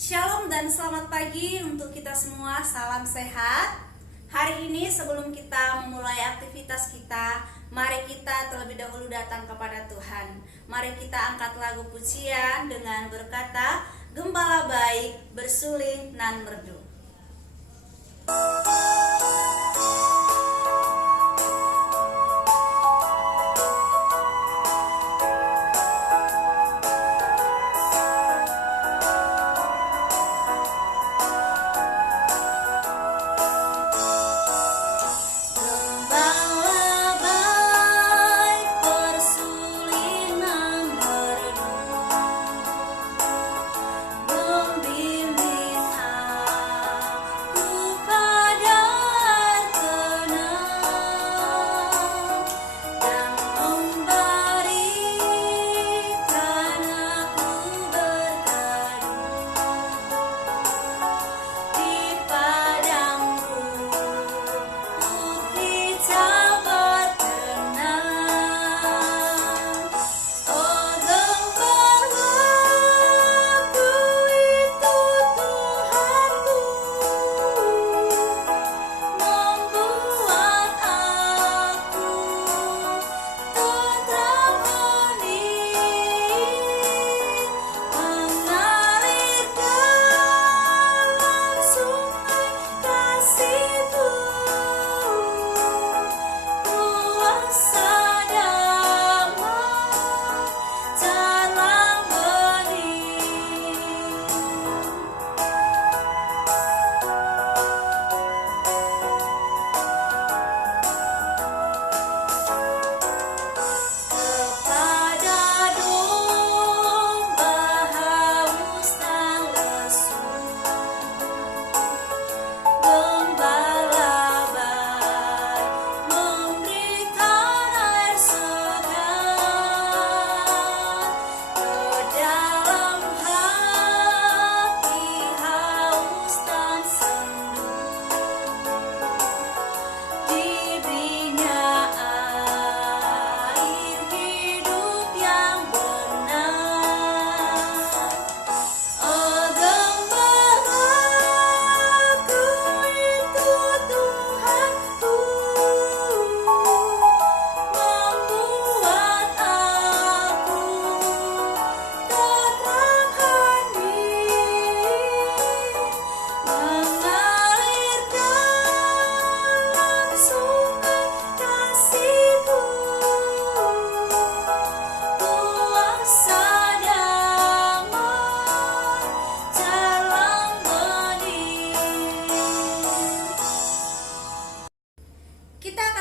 Shalom dan selamat pagi untuk kita semua, salam sehat. Hari ini sebelum kita memulai aktivitas kita, mari kita terlebih dahulu datang kepada Tuhan. Mari kita angkat lagu pujian dengan berkata, Gembala baik, bersuling nan merdu.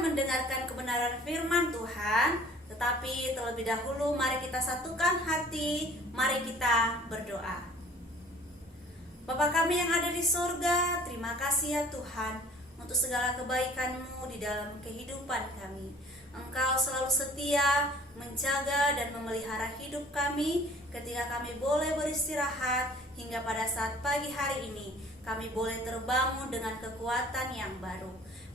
Mendengarkan kebenaran firman Tuhan, tetapi terlebih dahulu mari kita satukan hati, mari kita berdoa. Bapa kami yang ada di surga, terima kasih ya Tuhan untuk segala kebaikan-Mu di dalam kehidupan kami. Engkau selalu setia menjaga dan memelihara hidup kami ketika kami boleh beristirahat hingga pada saat pagi hari ini kami boleh terbangun dengan kekuatan yang baru.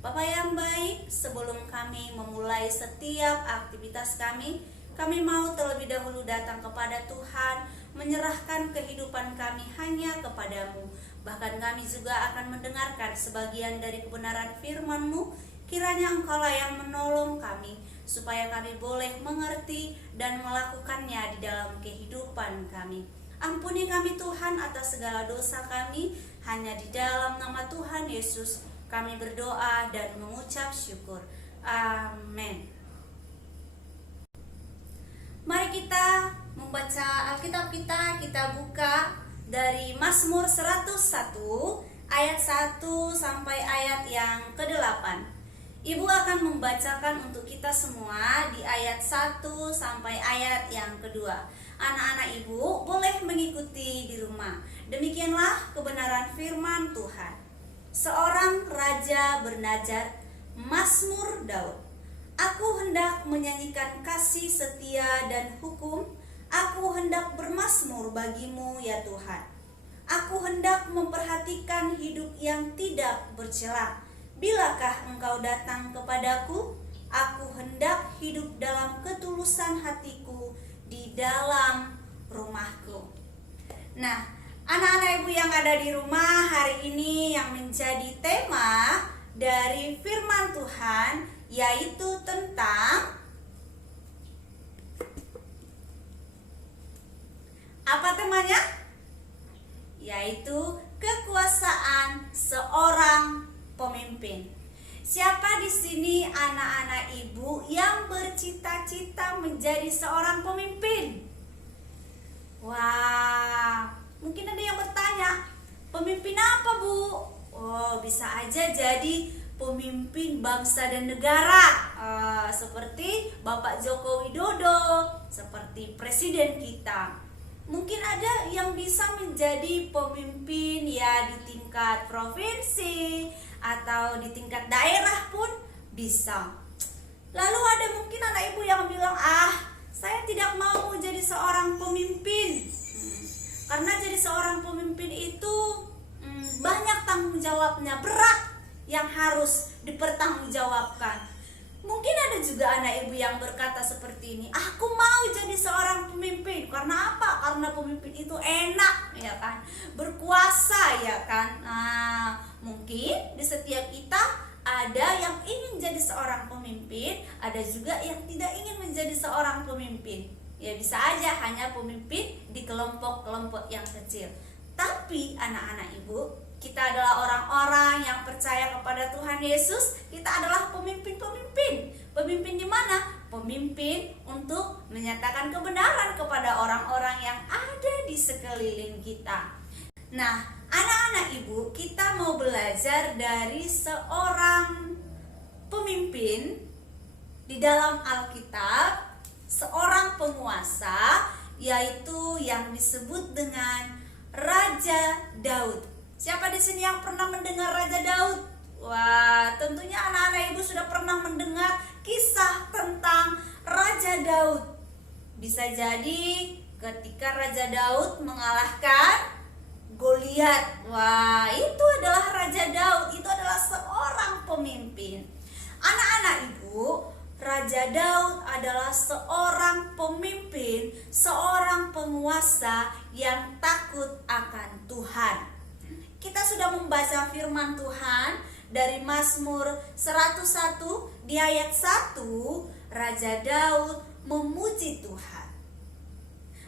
Bapa yang baik, sebelum kami memulai setiap aktivitas kami mau terlebih dahulu datang kepada Tuhan, menyerahkan kehidupan kami hanya kepadamu. Bahkan kami juga akan mendengarkan sebagian dari kebenaran firman-Mu. Kiranya Engkaulah yang menolong kami, supaya kami boleh mengerti dan melakukannya di dalam kehidupan kami. Ampuni kami Tuhan atas segala dosa kami, hanya di dalam nama Tuhan Yesus kami berdoa dan mengucap syukur. Amin. Mari kita membaca Alkitab kita buka dari Mazmur 101 ayat 1 sampai ayat yang ke-8. Ibu akan membacakan untuk kita semua di ayat 1 sampai ayat yang kedua. Anak-anak ibu boleh mengikuti di rumah. Demikianlah kebenaran firman Tuhan. Seorang raja bernajat, Mazmur Daud. Aku hendak menyanyikan kasih setia dan hukum. Aku hendak bermazmur bagimu ya Tuhan. Aku hendak memperhatikan hidup yang tidak bercela. Bilakah engkau datang kepadaku? Aku hendak hidup dalam ketulusan hatiku di dalam rumahku. Nah, Anak-anak ibu yang ada di rumah, hari ini yang menjadi tema dari firman Tuhan yaitu tentang apa temanya? Yaitu kekuasaan seorang pemimpin. Siapa di sini anak-anak ibu yang bercita-cita menjadi seorang pemimpin? Wah, mungkin ada yang bertanya, pemimpin apa, Bu? Oh, bisa aja jadi pemimpin bangsa dan negara, seperti Bapak Joko Widodo, seperti presiden kita. Mungkin ada yang bisa menjadi pemimpin ya di tingkat provinsi atau di tingkat daerah pun bisa. Lalu ada mungkin anak ibu yang bilang, saya tidak mau menjadi seorang pemimpin. Karena jadi seorang pemimpin itu banyak tanggung jawabnya, berat yang harus dipertanggungjawabkan. Mungkin ada juga anak ibu yang berkata seperti ini, aku mau jadi seorang pemimpin. Karena apa? Karena pemimpin itu enak, ya kan? Berkuasa, ya kan? Nah, mungkin di setiap kita ada yang ingin jadi seorang pemimpin, ada juga yang tidak ingin menjadi seorang pemimpin. Ya bisa aja hanya pemimpin di kelompok-kelompok yang kecil. Tapi anak-anak ibu, kita adalah orang-orang yang percaya kepada Tuhan Yesus. Kita adalah pemimpin-pemimpin. Pemimpin di mana? Pemimpin untuk menyatakan kebenaran kepada orang-orang yang ada di sekeliling kita. Nah, anak-anak ibu, kita mau belajar dari seorang pemimpin di dalam Alkitab, seorang penguasa, yaitu yang disebut dengan Raja Daud. Siapa di sini yang pernah mendengar Raja Daud? Wah, tentunya anak-anak ibu sudah pernah mendengar kisah tentang Raja Daud. Bisa jadi ketika Raja Daud mengalahkan Goliat. Wah, itu adalah Raja Daud. Itu adalah seorang pemimpin. Anak-anak ibu, Raja Daud adalah seorang pemimpin, seorang penguasa yang takut akan Tuhan. Kita sudah membaca firman Tuhan dari Mazmur 101 di ayat 1, Raja Daud memuji Tuhan.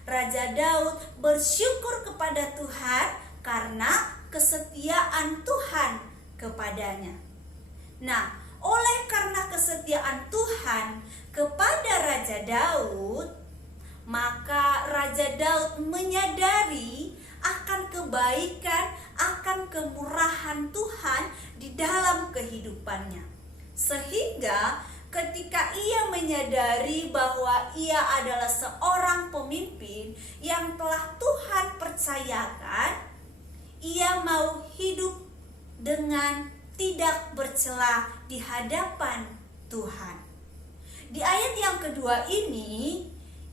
Raja Daud bersyukur kepada Tuhan karena kesetiaan Tuhan kepadanya. Nah, oleh karena kesetiaan Tuhan kepada Raja Daud, maka Raja Daud menyadari akan kebaikan, akan kemurahan Tuhan di dalam kehidupannya. Sehingga ketika ia menyadari bahwa ia adalah seorang pemimpin yang telah Tuhan percayakan, ia mau hidup dengan tidak bercela di hadapan Tuhan. Di ayat yang kedua ini,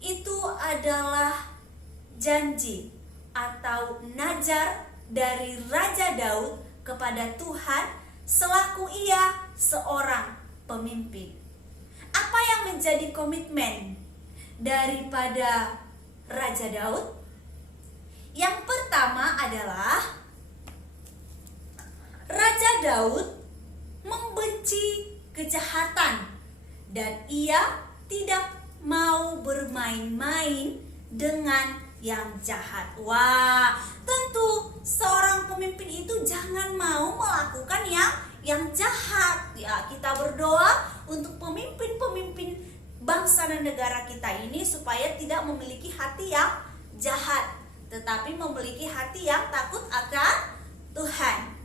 itu adalah janji atau nazar dari Raja Daud kepada Tuhan selaku ia seorang pemimpin. Apa yang menjadi komitmen daripada Raja Daud? Yang pertama adalah Raja Daud membenci kejahatan dan ia tidak mau bermain-main dengan yang jahat. Wah, tentu seorang pemimpin itu jangan mau melakukan yang jahat. Ya, kita berdoa untuk pemimpin-pemimpin bangsa dan negara kita ini supaya tidak memiliki hati yang jahat, tetapi memiliki hati yang takut akan Tuhan.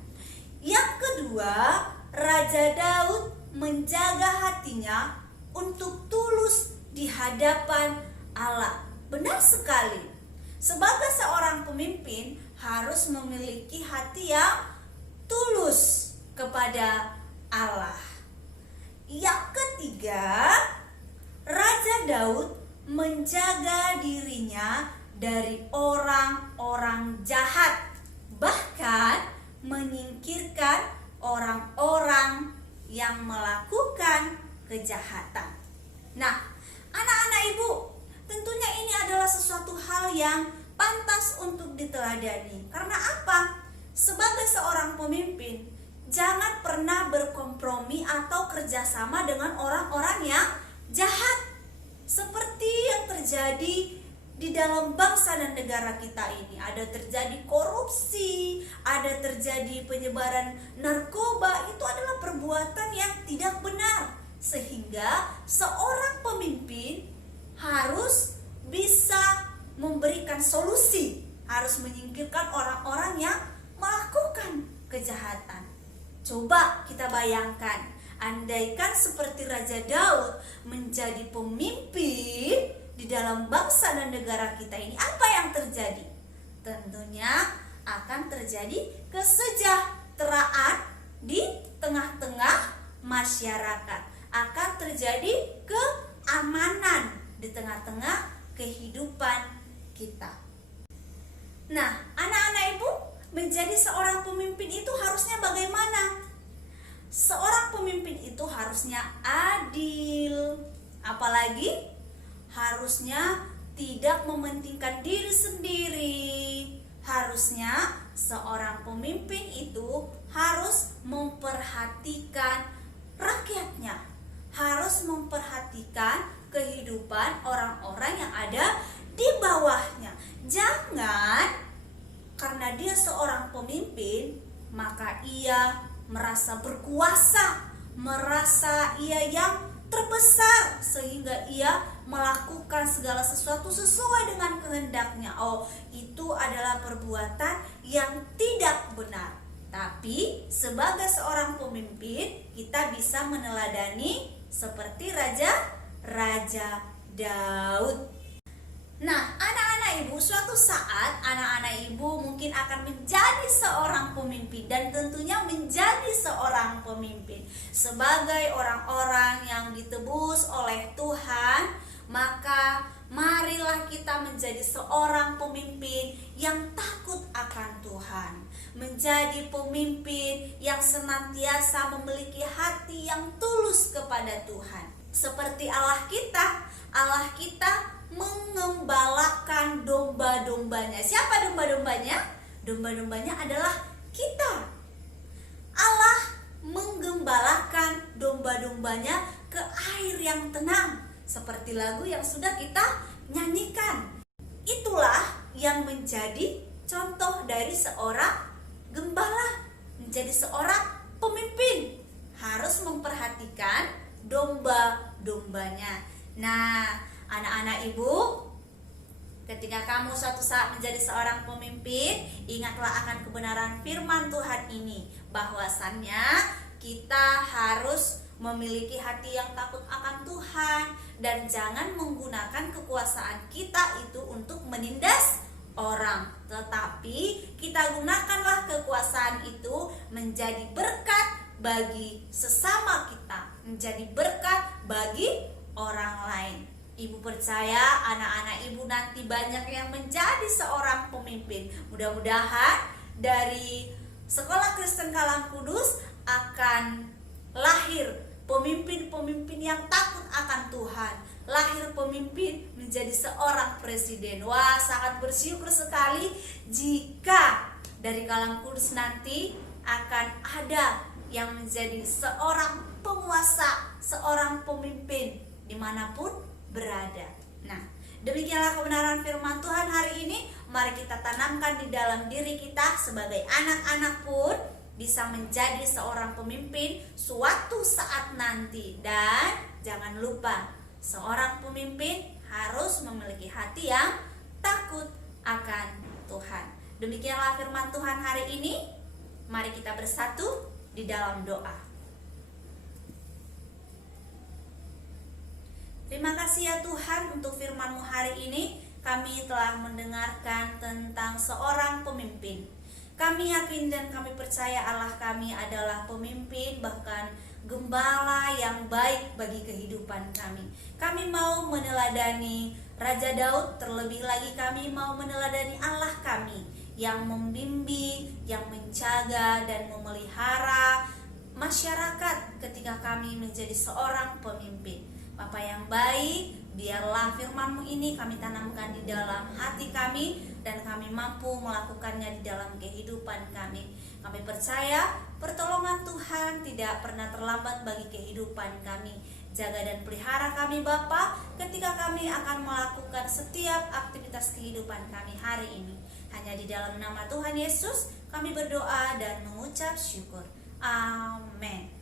Yang kedua, Raja Daud menjaga hatinya untuk tulus di hadapan Allah. Benar sekali. Sebagai seorang pemimpin harus memiliki hati yang tulus kepada Allah. Yang ketiga, Raja Daud menjaga dirinya dari orang-orang jahat, bahkan menyingkirkan orang-orang yang melakukan kejahatan. Nah, anak-anak ibu, tentunya ini adalah sesuatu hal yang pantas untuk diteladani. Karena apa? Sebagai seorang pemimpin, jangan pernah berkompromi atau kerjasama dengan orang-orang yang jahat, seperti yang terjadi di dalam bangsa dan negara kita ini. Ada terjadi korupsi, ada terjadi penyebaran narkoba. Itu adalah perbuatan yang tidak benar, sehingga seorang pemimpin harus bisa memberikan solusi, harus menyingkirkan orang-orang yang melakukan kejahatan. Coba kita bayangkan, andaikan seperti Raja Daud menjadi pemimpin di dalam bangsa dan negara kita ini, apa yang terjadi? Tentunya akan terjadi kesejahteraan di tengah-tengah masyarakat, akan terjadi keamanan di tengah-tengah kehidupan kita. Nah, anak-anak ibu, menjadi seorang pemimpin itu harusnya bagaimana? Seorang pemimpin itu harusnya adil, apalagi harusnya tidak mementingkan diri sendiri. Harusnya seorang pemimpin itu harus memperhatikan rakyatnya, harus memperhatikan kehidupan orang-orang yang ada di bawahnya. Jangan karena dia seorang pemimpin, maka ia merasa berkuasa, merasa ia yang terbesar, sehingga ia melakukan segala sesuatu sesuai dengan kehendaknya. Oh, itu adalah perbuatan yang tidak benar. Tapi sebagai seorang pemimpin, kita bisa meneladani seperti Raja Daud. Nah, anak-anak ibu, suatu saat anak-anak ibu mungkin akan menjadi seorang pemimpin, dan tentunya menjadi seorang pemimpin sebagai orang-orang yang ditebus oleh Tuhan. Maka marilah kita menjadi seorang pemimpin yang takut akan Tuhan, menjadi pemimpin yang senantiasa memiliki hati yang tulus kepada Tuhan. Seperti Allah kita mengembalakan domba-dombanya. Siapa domba-dombanya? Domba-dombanya adalah kita. Allah menggembalakan domba-dombanya ke air yang tenang, seperti lagu yang sudah kita nyanyikan. Itulah yang menjadi contoh dari seorang gembala, menjadi seorang pemimpin, harus memperhatikan domba-dombanya. Nah, anak-anak ibu, ketika kamu suatu saat menjadi seorang pemimpin, ingatlah akan kebenaran firman Tuhan ini, bahwasannya kita harus memiliki hati yang takut akan Tuhan, dan jangan menggunakan kekuasaan kita itu untuk menindas orang, tetapi kita gunakanlah kekuasaan itu menjadi berkat bagi sesama kita, menjadi berkat bagi orang lain. Ibu percaya anak-anak ibu nanti banyak yang menjadi seorang pemimpin. Mudah-mudahan dari Sekolah Kristen Kalang Kudus akan lahir pemimpin-pemimpin yang takut akan Tuhan, lahir pemimpin menjadi seorang presiden. Wah, sangat bersyukur sekali jika dari Kalang Kudus nanti akan ada yang menjadi seorang penguasa, seorang pemimpin dimanapun berada. Nah, demikianlah kebenaran firman Tuhan hari ini. Mari kita tanamkan di dalam diri kita sebagai anak-anak pun bisa menjadi seorang pemimpin suatu saat nanti. Dan jangan lupa, seorang pemimpin harus memiliki hati yang takut akan Tuhan. Demikianlah firman Tuhan hari ini. Mari kita bersatu di dalam doa. Terima kasih ya Tuhan untuk firman-Mu hari ini. Kami telah mendengarkan tentang seorang pemimpin. Kami yakin dan kami percaya Allah kami adalah pemimpin, bahkan gembala yang baik bagi kehidupan kami. Kami mau meneladani Raja Daud, terlebih lagi kami mau meneladani Allah kami yang membimbing, yang menjaga dan memelihara masyarakat ketika kami menjadi seorang pemimpin. Bapa yang baik, biarlah firman-Mu ini kami tanamkan di dalam hati kami, dan kami mampu melakukannya di dalam kehidupan kami. Kami percaya pertolongan Tuhan tidak pernah terlambat bagi kehidupan kami. Jaga dan pelihara kami Bapa ketika kami akan melakukan setiap aktivitas kehidupan kami hari ini. Hanya di dalam nama Tuhan Yesus kami berdoa dan mengucap syukur. Amin.